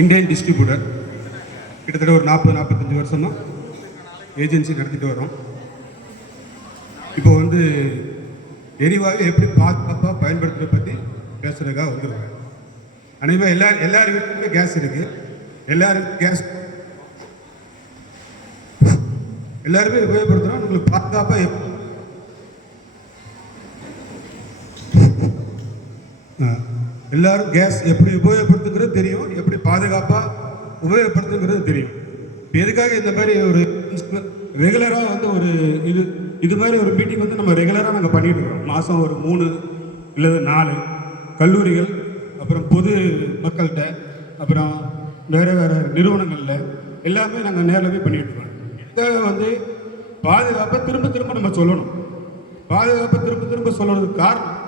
Indian distributor கிட்டத்தட்ட ஒரு நாற்பது நாற்பத்தஞ்சு வருஷமாக ஏஜென்சி நடத்திட்டு வரோம். இப்போ வந்து எரிவாயு எப்படி பாதுகாப்பாக பயன்படுத்துறத பற்றி பேசுகிறதுக்காக வந்துருவாங்க அனைவரும் எல்லா எல்லார் வீட்டுக்குமே கேஸ் இருக்குது எல்லாரும் கேஸ் எல்லாருமே உபயோகப்படுத்துகிறோம் உங்களுக்கு பாதுகாப்பாக எப் எல்லாரும் கேஸ் எப்படி உபயோகப்படுத்துங்கிறது தெரியும் எப்படி பாதுகாப்பாக உபயோகப்படுத்துங்கிறது தெரியும். எதுக்காக இந்த மாதிரி ஒரு ரெகுலராக வந்து ஒரு இது இது மாதிரி ஒரு மீட்டிங் வந்து நம்ம ரெகுலராக நாங்கள் பண்ணிட்டு இருக்கோம். மாதம் ஒரு மூணு இல்லை நாலு கல்லூரிகள் அப்புறம் பொது மக்கள்கிட்ட அப்புறம் வேறு வேறு நிறுவனங்களில் எல்லாமே நாங்கள் நேரில் போய் பண்ணிட்டு இருக்கோம். இதுக்காக வந்து பாதுகாப்பை திரும்ப திரும்ப நம்ம சொல்லணும்? பாதுகாப்பை திரும்ப திரும்ப சொல்றதுக்கு காரணம்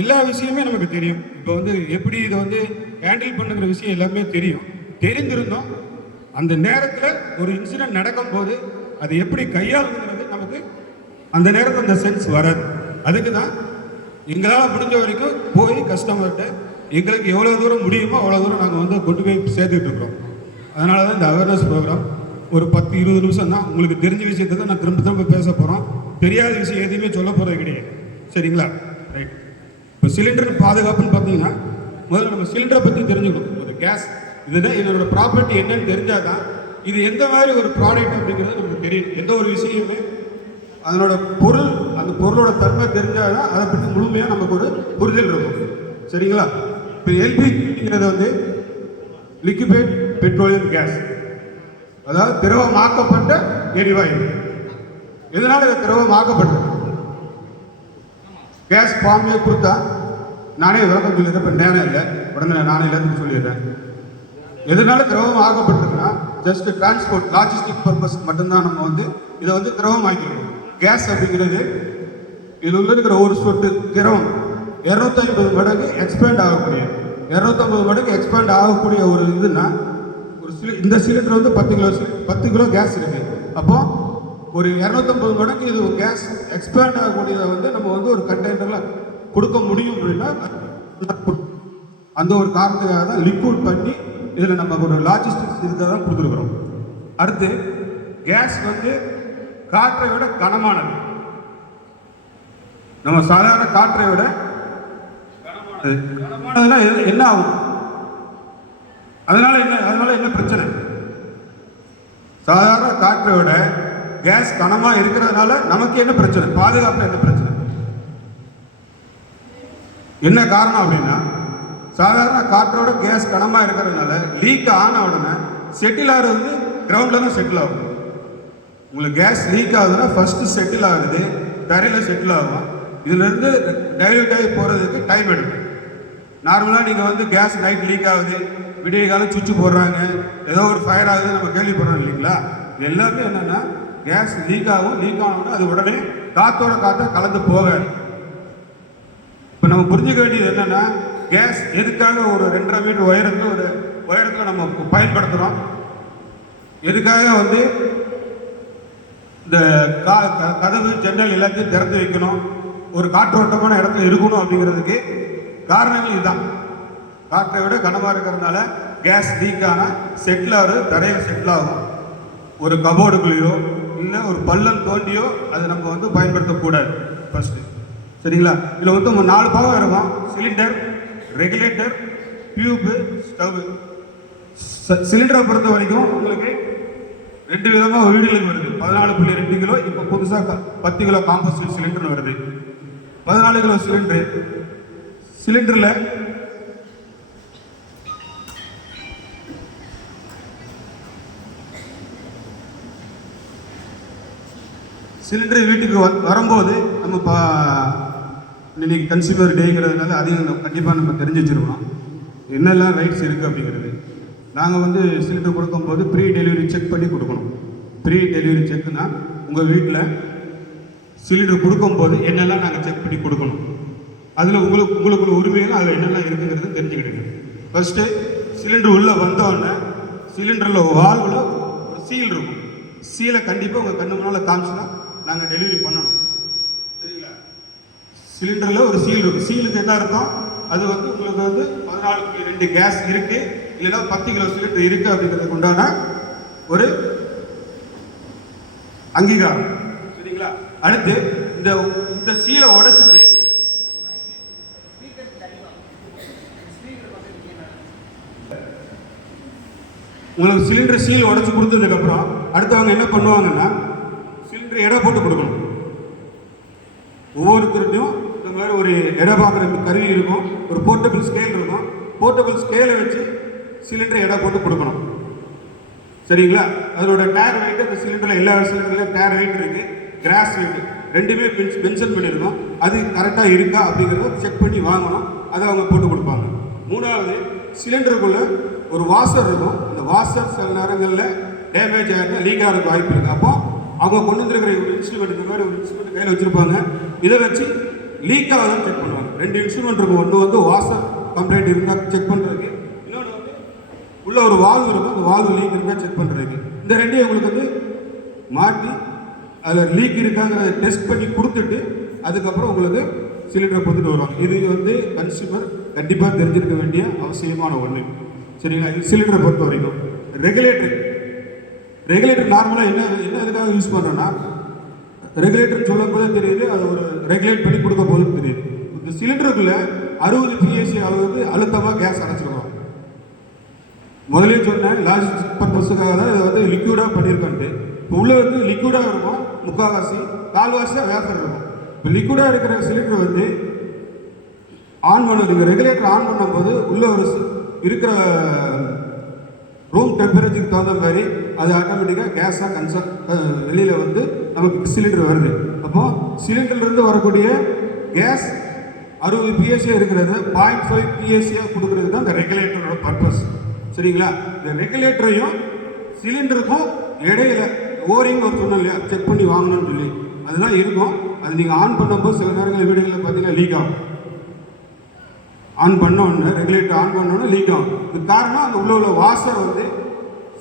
எல்லா விஷயமே நமக்கு தெரியும். இப்போ வந்து எப்படி இதை வந்து ஹேண்டில் பண்ணுங்கிற விஷயம் எல்லாமே தெரியும். தெரிந்திருந்தோம். அந்த நேரத்தில் ஒரு இன்சிடென்ட் நடக்கும்போது அது எப்படி கையாளுங்கிறது நமக்கு அந்த நேரத்தில் அந்த சென்ஸ் வராது. அதுக்கு தான் எங்களால் முடிஞ்ச வரைக்கும் போய் கஸ்டமர்கிட்ட எங்களுக்கு எவ்வளோ தூரம் முடியுமோ அவ்வளோ தூரம் நாங்கள் வந்து கொண்டு போய் சேர்த்துக்கிட்டு இருக்கிறோம். அதனால தான் இந்த அவேர்னஸ் ப்ரோக்ராம் ஒரு பத்து இருபது நிமிஷம் தான். உங்களுக்கு தெரிஞ்ச விஷயத்தை தான் நான் திரும்ப திரும்ப பேச போகிறோம் தெரியாத விஷயம் எதுவுமே சொல்ல போகிறது கிடையாது. சரிங்களா? ரைட் இப்போ சிலிண்டர் பாதுகாப்புன்னு பார்த்தீங்கன்னா முதல்ல நம்ம சிலிண்டரை பற்றி தெரிஞ்சுக்கணும். ஒரு கேஸ் இதுதான் இதனோட ப்ராப்பர்ட்டி என்னன்னு தெரிஞ்சால் தான் இது எந்த மாதிரி ஒரு ப்ராடக்ட் அப்படிங்கிறது நமக்கு தெரியும். எந்த ஒரு விஷயமே அதனோட பொருள் அந்த பொருளோட தன்மை தெரிஞ்சால் தான் அதை பற்றி முழுமையாக நமக்கு ஒரு புரிதல் இருக்கும். சரிங்களா? இப்போ எல்பிஜிங்கிறது வந்து லிக்விட் பெட்ரோலியம் கேஸ் அதாவது திரவமாக்கப்பட்ட எரிவாயு. எதனால் இது திரவமாக்கப்பட்டது? கேஸ் ஃபார்ம்லேயே கொடுத்தா நானே விளக்கம் சொல்லிடுறேன் இப்போ நேரம் இல்லை. உடனே நானே எல்லாத்துக்கும் சொல்லிடுறேன். எதனால திரவம் ஆகப்பட்டிருக்குன்னா ஜஸ்ட் டிரான்ஸ்போர்ட் லாஜிஸ்டிக் பர்பஸ் மட்டும்தான் நம்ம வந்து இதை வந்து திரவம் ஆக்கிடுவோம் கேஸ் அப்படிங்கிறது இது உள்ள இருக்கிற ஒரு சொட்டு திரவம் இரநூத்தி ஐம்பது மடங்கு எக்ஸ்பேண்ட் ஆகக்கூடிய இரநூத்தம்பது மடங்கு எக்ஸ்பேண்ட் ஆகக்கூடிய ஒரு இதுன்னா ஒரு சிலி இந்த சிலிண்டர் வந்து பத்து கிலோ பத்து கிலோ கேஸ் இருக்கு. அப்போ ஒரு இரநூத்தம்பது மடங்கு இது கேஸ் எக்ஸ்பேண்ட் ஆகக்கூடியதை வந்து நம்ம வந்து ஒரு கண்டெய்னரில் கொடுக்க முடியும் அப்படின்னா அந்த ஒரு காரணத்துக்காக தான் லிக்விட் பண்ணி இதில் நம்ம ஒரு லாஜிஸ்டிக்ஸ் இதுக்காக தான் கொடுத்துருக்குறோம். அடுத்து கேஸ் வந்து காற்றை விட கனமானது. நம்ம சாதாரண காற்றை விட கனமானது. கனமானதுனா என்ன ஆகும்? அதனால என்ன அதனால என்ன பிரச்சனை? சாதாரண காற்றை விட கேஸ் கனமாக இருக்கிறதுனால நமக்கு என்ன பிரச்சனை? பாதுகாப்பு என்ன பிரச்சனை? என்ன காரணம் அப்படின்னா சாதாரண காற்றோட கேஸ் கனமாக இருக்கிறதுனால லீக் ஆன உடனே செட்டில் ஆகிறது வந்து தான் செட்டில் ஆகும். உங்களுக்கு கேஸ் லீக் ஆகுதுன்னா ஃபஸ்ட்டு செட்டில் ஆகுது தரையில் செட்டில் ஆகும். இதுலேருந்து டைல்யூட் ஆகி போகிறதுக்கு டைம் எடுக்கும். நார்மலாக நீங்கள் வந்து கேஸ் நைட் லீக் ஆகுது விடிய காலம் சுவிட்சு போடுறாங்க ஏதோ ஒரு ஃபயர் ஆகுது நம்ம கேள்விப்படுறோம் இல்லைங்களா? இது எல்லாமே என்னென்னா கேஸ் லீக் ஆகும் லீக் ஆனோம்னா அது உடனே காற்றோட காற்றை கலந்து போகாது. நம்ம புரிஞ்சுக்க வேண்டியது என்னென்னா கேஸ் எதுக்காக ஒரு ரெண்டரை மீட்டர் உயரத்தில் ஒரு உயரத்தில் நம்ம பயன்படுத்துகிறோம் எதுக்காக வந்து இந்த கா க- கதவு ஜன்னல் எல்லாத்தையும் திறந்து வைக்கணும்? ஒரு காற்றோட்டமான இடத்துல இருக்கணும் அப்படிங்கிறதுக்கு காரணங்கள் இதுதான். காற்றை விட கனமாக இருக்கிறதுனால கேஸ் லீக் ஆனால் செட்டில் ஆகும் தரையில் செட்டில் ஆகும். ஒரு கபோர்டுக்குள்ளேயோ இல்லை ஒரு பள்ளம் தோண்டியோ அதை நம்ம வந்து பயன்படுத்தக்கூடாது. ஃபஸ்ட்டு சரிங்களா? இதில் வந்து நாலு பாகம் இருக்கும். சிலிண்டர் ரெகுலேட்டர் டியூப்பு ஸ்டவ் சிலிண்டரை பொறுத்த வரைக்கும் உங்களுக்கு ரெண்டு விதமாக வீடுகளுக்கு வருது. பதினாலு புள்ளி ரெண்டு கிலோ இப்போ புதுசாக பத்து கிலோ காம்போசிட் சிலிண்டர் வருது. பதினாலு கிலோ சிலிண்டர் சிலிண்டரில் சிலிண்டர் வீட்டுக்கு வ- வரும்போது நம்ம பா இன்னைக்கு கன்சியூமர் டேங்கிறதுனால அதையும் கண்டிப்பாக நம்ம தெரிஞ்சு வச்சுருக்கோம் என்னெல்லாம் ரைட்ஸ் இருக்குது அப்படிங்கிறது. நாங்கள் வந்து சிலிண்டர் கொடுக்கும்போது ப்ரீ டெலிவரி செக் பண்ணி கொடுக்கணும். ப்ரீ டெலிவரி செக்னா உங்கள் வீட்டில் சிலிண்டர் கொடுக்கும்போது என்னெல்லாம் நாங்கள் செக் பண்ணி கொடுக்கணும். அதில் உங்களுக்கு உங்களுக்கு உள்ள உரிமைகள் அதில் என்னெல்லாம் இருக்குங்கிறது தெரிஞ்சுக்கிடுங்க. ஃபஸ்ட்டு சிலிண்டர் உள்ளே வந்தோடனே சிலிண்டரில் வால்வில் ஒரு சீல் இருக்கும். சீலை கண்டிப்பாக உங்கள் கண்ணு முன்னால் காமிச்சுனா நாங்கள் டெலிவரி பண்ணணும். சிலிண்டரில் ஒரு சீல் இருக்கும் சீலுக்கு என்ன அர்த்தம்? அது வந்து உங்களுக்கு வந்து பதினாலு புள்ளி ரெண்டு கேஸ் இருக்கு. இல்லைன்னா பத்து கிலோ சிலிண்டர் இருக்கு அப்படிங்கிறதுக்கு உண்டான ஒரு அங்கீகாரம். சரிங்களா? அடுத்து இந்த இந்த சீலை உடைச்சிட்டு உங்களுக்கு சிலிண்டர் சீல் உடச்சி கொடுத்ததுக்கப்புறம் அடுத்தவங்க என்ன பண்ணுவாங்கன்னா சிலிண்டர் எடை போட்டு கொடுக்கணும். ஒவ்வொருத்தருடையும் ஒரு எடை பார்க்குற கருவி இருக்கும் ஒரு போர்ட்டபிள் ஸ்கேல் இருக்கும். போர்ட்டபிள் ஸ்கேலை வச்சு சிலிண்டரை எடை போட்டு கொடுக்கணும். சரிங்களா? அதோட டயர் வெயிட் அந்த சிலிண்டரில் எல்லா சிலிண்டர்லையும் டயர் வெயிட் இருக்குது கிராஸ் வெயிட் ரெண்டுமே மென்ஷன் பண்ணியிருக்கோம் அது கரெக்டாக இருக்கா அப்படிங்கிறத செக் பண்ணி வாங்கணும். அதை அவங்க போட்டு கொடுப்பாங்க. மூணாவது சிலிண்டருக்குள்ளே ஒரு வாஷர் இருக்கும். அந்த வாஷர் சில நேரங்களில் டேமேஜ் ஆகிட்டு லீக் ஆகிறதுக்கு வாய்ப்பு இருக்குது அப்போ அவங்க கொண்டு வந்துருக்கிற ஒரு இன்ஸ்ட்ருமெண்ட் இந்த மாதிரி ஒரு இன்ஸ்ட்ருமெண்ட் கையில் வச்சுருப்பாங்க. இதை வச்சு லீக் ஆகாதான் செக் பண்ணுவாங்க. ரெண்டு இன்ஸ்ட்ருமெண்ட் இருக்கும். ஒன்று வந்து வாசர் கம்ப்ளைண்ட் இருந்தால் செக் பண்ணுறதுக்கு இன்னொன்று வந்து உள்ள ஒரு வால்வு இருக்கும். அந்த வால்வு லீக் இருக்கா செக் பண்ணுறதுக்கு இந்த ரெண்டையும் உங்களுக்கு வந்து மாட்டி அதில் லீக் இருக்காங்கிறத டெஸ்ட் பண்ணி கொடுத்துட்டு அதுக்கப்புறம் உங்களுக்கு சிலிண்டரை கொடுத்துட்டு வருவாங்க. இது வந்து கன்சியூமர் கண்டிப்பாக தெரிஞ்சிருக்க வேண்டிய அவசியமான ஒன்று சரிங்களா? இது சிலிண்டரை பொறுத்த வரைக்கும் ரெகுலேட்டர் ரெகுலேட்டர் நார்மலாக என்ன என்ன இதுக்காக யூஸ் பண்ணுறோன்னா ரெகுலேட்டர் சொல்லும்போது தெரியுது அது ஒரு ரெகுலேட் பண்ணி கொடுக்க போதும் தெரியுது. இந்த சிலிண்டருக்குள்ள அறுபது பிஎஸ்சி அளவுக்கு அழுத்தமாக கேஸ் அடைச்சிருக்கோம் முதலே சொன்னேன் லாஜிஸ்டிக் பர்பஸுக்காக தான் இதை வந்து லிக்யூடாக பண்ணியிருக்கான்ட்டு. இப்போ உள்ளே வந்து லிக்யூடாக இருக்கும் முக்கால்வாசி கால்வாசி தான் வேஃபர் இருக்கும். இப்போ லிக்யூடாக இருக்கிற சிலிண்டர் வந்து ஆன் பண்ண நீங்கள் ரெகுலேட்டர் ஆன் பண்ணும்போது உள்ளே ஒரு இருக்கிற ரூம் டெம்பரேச்சருக்கு தகுந்த மாதிரி அது ஆட்டோமேட்டிக்காக கேஸாக கன்சர் வெளியில் வந்து நமக்கு சிலிண்டர் வருது. அப்போ சிலிண்டர்லேருந்து வரக்கூடிய கேஸ் அறுபது பிஎஸ்சியாக இருக்கிறது. பாயிண்ட் ஃபைவ் பிஎஸ்சியாக கொடுக்குறது தான் இந்த ரெகுலேட்டரோட பர்பஸ் சரிங்களா? இந்த ரெகுலேட்டரையும் சிலிண்டருக்கும் இடையில ஓரிங் ஒரு சொன்னோம் இல்லையா? செக் பண்ணி வாங்கணும்னு சொல்லி. அதெல்லாம் இருக்கும். அது நீங்கள் ஆன் பண்ணும்போது சில நேரங்களில் வீடுகளில் பார்த்தீங்கன்னா லீக் ஆகும். ஆன் பண்ண உடனே ரெகுலேட்டர் ஆன் பண்ண உடனே லீக் ஆகும். இது காரணம் அந்த உள்ள உள்ள வாசர் வந்து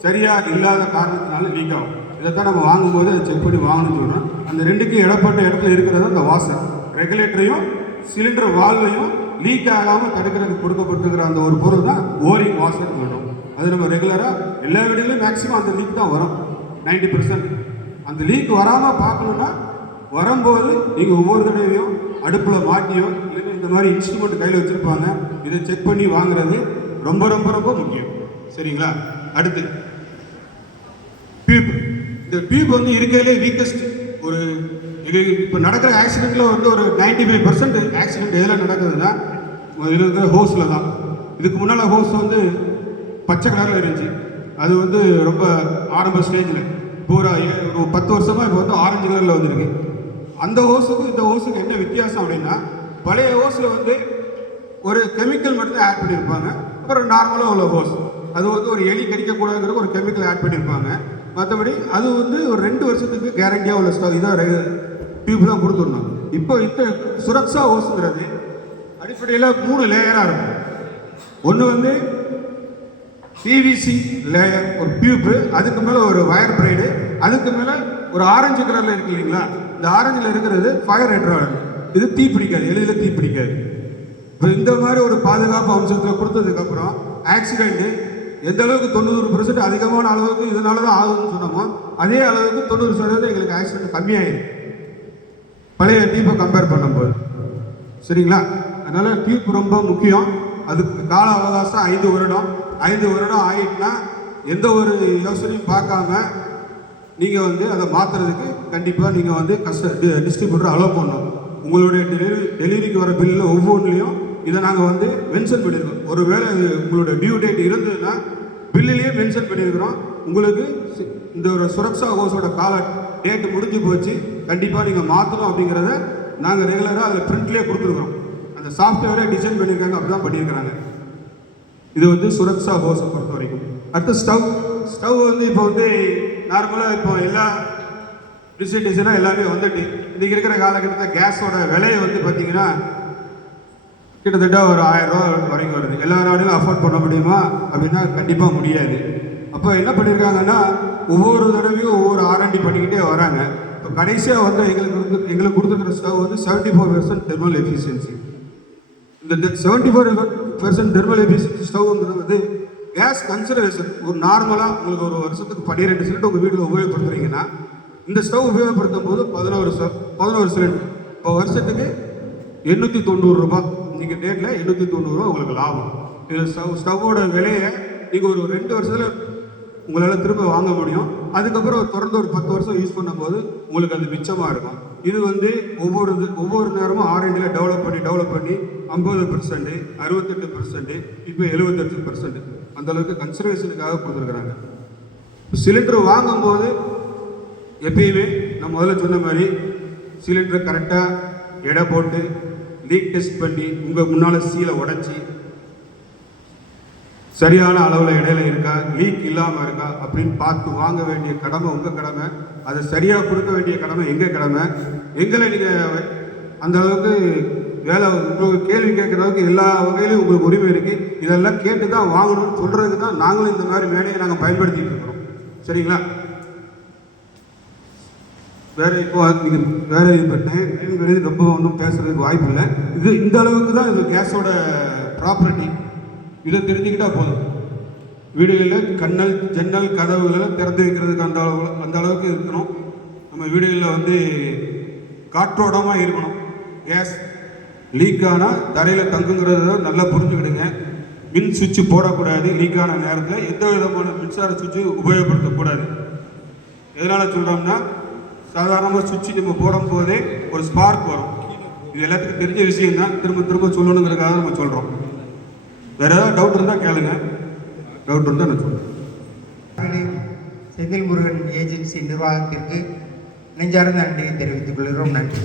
சரியாக இல்லாத காரணத்தினால லீக் ஆகும். இதைத்தான் நம்ம வாங்கும்போது அதை செக் பண்ணி வாங்கணும்னு சொல்கிறோம் அந்த ரெண்டுக்கும் இடப்பட்ட இடத்துல இருக்கிறது அந்த வாசர் ரெகுலேட்டரையும் சிலிண்டர் வால்வையும் லீக் ஆகாமல் தடுக்கிறதுக்கு கொடுக்கப்பட்டிருக்கிற அந்த ஒரு பொருள் தான் ஓரிங் வாசர் வேணும் அது நம்ம ரெகுலராக எல்லா வீடுகளிலும் மேக்ஸிமம் அந்த லீக் தான் வரும். 90% அந்த லீக் வராமல் பார்க்கணுன்னா வரும்போது நீங்கள் ஒவ்வொரு தடவையும் அடுப்பில் மாட்டியோ இல்லைன்னா இந்த மாதிரி இன்ஸ்ட்ருமெண்ட் கையில் வச்சுருப்பாங்க. இதை செக் பண்ணி வாங்குறது ரொம்ப ரொம்ப ரொம்ப முக்கியம். சரிங்களா? அடுத்து. டியூப் இந்த டியூப் வந்து இருக்கையிலே வீக்கஸ்ட் ஒரு இது இப்போ நடக்கிற ஆக்சிடெண்ட்டில் வந்து ஒரு 95% ஃபைவ் பர்சன்ட் ஆக்சிடென்ட் எதில் நடக்குதுன்னா இது இருக்கிற ஹோஸில் தான். இதுக்கு முன்னால் ஹோஸ் வந்து பச்சை கலரில் இருந்துச்சு. அது வந்து ரொம்ப ஆரம்ப ஸ்டேஜில் பூரா ஒரு பத்து வருஷமாக இப்போ வந்து ஆரஞ்சு கலரில் வந்துருக்கு. அந்த ஹோஸுக்கும் இந்த ஹோஸுக்கு என்ன வித்தியாசம் அப்படின்னா பழைய ஹோஸில் வந்து ஒரு கெமிக்கல் மட்டும்தான் ஆட் பண்ணியிருப்பாங்க அப்புறம் நார்மலாக உள்ள ஹோஸ் அது வந்து ஒரு எலி கடிக்கக்கூடாதுங்கிற ஒரு கெமிக்கல் ஆட் பண்ணியிருப்பாங்க மற்றபடி அது வந்து ஒரு ரெண்டு வருஷத்துக்கு கேரண்டியாக உள்ள ஸ்டவ் இதான் டியூப் தான் கொடுத்துருந்தோம் இப்போ இந்த சுரக்ஷா ஓசுங்கிறது அடிப்படையில் மூணு லேயராக இருக்கும். ஒன்று வந்து பிவிசி லேயர் ஒரு டியூப்பு அதுக்கு மேலே ஒரு வயர் பிரைடு அதுக்கு மேலே ஒரு ஆரஞ்சு கலரில் இருக்கு இல்லைங்களா? இந்த ஆரஞ்சில் இருக்கிறது ஃபயர் ரெட்ராய்டு இது தீ பிடிக்காது எளிதில் தீ பிடிக்காது. இப்போ இந்த மாதிரி ஒரு பாதுகாப்பு அம்சத்தில் கொடுத்ததுக்கப்புறம் ஆக்சிடெண்ட்டு எந்த அளவுக்கு தொண்ணூறு பர்சன்ட் அதிகமான அளவுக்கு இதனால தான் ஆகுதுன்னு சொன்னோமோ அதே அளவுக்கு தொண்ணூறு சதவீதம் எங்களுக்கு ஆக்சிடென்ட் கம்மியாயிருக்கு. பழைய டியூப்பை கம்பேர் பண்ணும்போது. சரிங்களா? அதனால் டியூப் ரொம்ப முக்கியம். அதுக்கு கால அவகாசம் ஐந்து வருடம். ஐந்து வருடம் ஆகிட்டுனா எந்த ஒரு யோசனையும் பார்க்காம நீங்கள் வந்து அதை மாற்றுறதுக்கு கண்டிப்பாக நீங்கள் வந்து கஸ்ட டிஸ்ட்ரிபியூட்டர் அலோவ் பண்ணணும். உங்களுடைய டெலிவரி டெலிவரிக்கு வர பில்லில் ஒவ்வொன்றுலேயும் இதை நாங்கள் வந்து மென்ஷன் பண்ணியிருக்கோம். ஒருவேளை உங்களோட டியூ டேட் இருந்ததுன்னா பில்லிலேயே மென்ஷன் பண்ணியிருக்கிறோம். உங்களுக்கு இந்த ஒரு சுரக்ஷா ஹோஸோட கால டேட் முடிஞ்சு போச்சு. கண்டிப்பாக நீங்கள் மாற்றணும் அப்படிங்கிறத நாங்கள் ரெகுலராக அதில் பிரிண்ட்லேயே கொடுத்துருக்குறோம். அந்த சாஃப்ட்வேரே டிசைன் பண்ணியிருக்காங்க அப்படி தான் பண்ணியிருக்கிறாங்க. இது வந்து சுரக்ஷா ஹோஸை பொறுத்த வரைக்கும் அடுத்து ஸ்டவ். ஸ்டவ் வந்து இப்போ வந்து நார்மலாக இப்போ எல்லா டிசைன் டிசைனாக எல்லாமே வந்துட்டு இன்றைக்கி இருக்கிற காலகட்டத்தில் கேஸோட விலையை வந்து பார்த்தீங்கன்னா கிட்டத்தட்ட ஒரு ஆயிரம் ரூபா வரைக்கும் வருது. எல்லா நாடுகளும் அஃபோர்ட் பண்ண முடியுமா? அப்படின்னா கண்டிப்பாக முடியாது. அப்போ என்ன பண்ணியிருக்காங்கன்னா ஒவ்வொரு தடவையும் ஒவ்வொரு ஆர்என்டி பண்ணிக்கிட்டே வராங்க. இப்போ கடைசியாக வந்து எங்களுக்கு வந்து எங்களுக்கு கொடுத்துருக்கிற ஸ்டவ் வந்து seventy four percent thermal efficiency இந்த seventy four percent thermal efficiency ஸ்டவ்ங்கிறது வந்து கேஸ் கன்சர்வேஷன் ஒரு நார்மலாக உங்களுக்கு ஒரு வருஷத்துக்கு பன்னிரெண்டு சிலிண்டர் உங்கள் வீட்டில் உபயோகப்படுத்துறீங்கன்னா இந்த ஸ்டவ் உபயோகப்படுத்தும் போது பதினோரு பதினோரு சிலிண்டர் இப்போ வருஷத்துக்கு எண்ணூற்றி தொண்ணூறுரூபா இன்னைக்கு டேட்டில் எழுநூற்றி தொண்ணூறுரூவா உங்களுக்கு லாபம். இது ஸ்டவ் ஸ்டவ்வோட விலையை நீங்கள் ஒரு ரெண்டு வருஷத்தில் உங்களால் திரும்ப வாங்க முடியும். அதுக்கப்புறம் தொடர்ந்து ஒரு பத்து வருஷம் யூஸ் பண்ணும்போது உங்களுக்கு அது மிச்சமாக இருக்கும். இது வந்து ஒவ்வொரு இது- ஒவ்வொரு நேரமும் ஆர்எண்டியில் டெவலப் பண்ணி டெவலப் பண்ணி ஐம்பது பெர்சன்ட் அறுபத்தெட்டு பெர்சன்ட் இப்போ எழுபத்தெட்டு பெர்சன்ட் அந்த அளவுக்கு கன்சர்வேஷனுக்காக கொடுத்துருக்குறாங்க. சிலிண்டர் வாங்கும்போது எப்பயுமே நம்ம முதல்ல சொன்ன மாதிரி சிலிண்டரை கரெக்டாக எடை போட்டு லீக் டெஸ்ட் பண்ணி உங்கள் முன்னால் சீலை உடைச்சி சரியான அளவில் இடையில இருக்கா லீக் இல்லாமல் இருக்கா அப்படின்னு பார்த்து வாங்க வேண்டிய கடமை உங்கள் கடமை. அதை சரியாக கொடுக்க வேண்டிய கடமை எங்கள் கடமை? எங்களை நீங்கள் அந்த அளவுக்கு வேலை உங்களுக்கு கேள்வி கேட்குற அளவுக்கு எல்லா வகையிலும் உங்களுக்கு உரிமை இருக்குது இதெல்லாம் கேட்டு தான் வாங்கணும்னு சொல்கிறதுக்கு தான் நாங்களும் இந்த மாதிரி மேடையை நாங்கள் பயன்படுத்திகிட்டு இருக்கிறோம். சரிங்களா? வேற இப்போ நீங்கள் வேற ஏற்பட்டேன் டைம் ரொம்ப ஒன்றும் பேசுறதுக்கு வாய்ப்பு இல்லை. இது இந்த அளவுக்கு தான் இது கேஸோட ப்ராப்பர்ட்டி இதை தெரிஞ்சுக்கிட்டா போதும். வீடுகளில் கண்ணல் ஜன்னல் கதவுகளெல்லாம் திறந்து வைக்கிறதுக்கு அந்த அளவு அந்த அளவுக்கு இருக்கணும். நம்ம வீடுகளில் வந்து காற்றோடமாக இருக்கணும். கேஸ் லீக் ஆனால் தரையில் தங்குங்கிறத நல்லா புரிஞ்சுக்கிடுங்க. மின் சுவிட்சு போடக்கூடாது. லீக் ஆன நேரத்தில் எந்த விதமான மின்சார சுவிட்சு உபயோகப்படுத்தக்கூடாது. எதனால் சொல்கிறோம்னா சாதாரணமாக சுவிட்சு நம்ம போடும் போதே ஒரு ஸ்பார்க் வரும். இது எல்லாத்துக்கும் தெரிஞ்ச விஷயம் தான் திரும்ப திரும்ப சொல்லணுங்கிறதுக்காக நம்ம சொல்கிறோம் வேறு ஏதாவது டவுட் இருந்தால் கேளுங்க. டவுட் இருந்தால் நான் சொல்கிறேன் செந்தில் முருகன் ஏஜென்சி நிர்வாகத்திற்கு நெஞ்சார்ந்த நன்றியை தெரிவித்துக் கொள்கிறோம். நன்றி.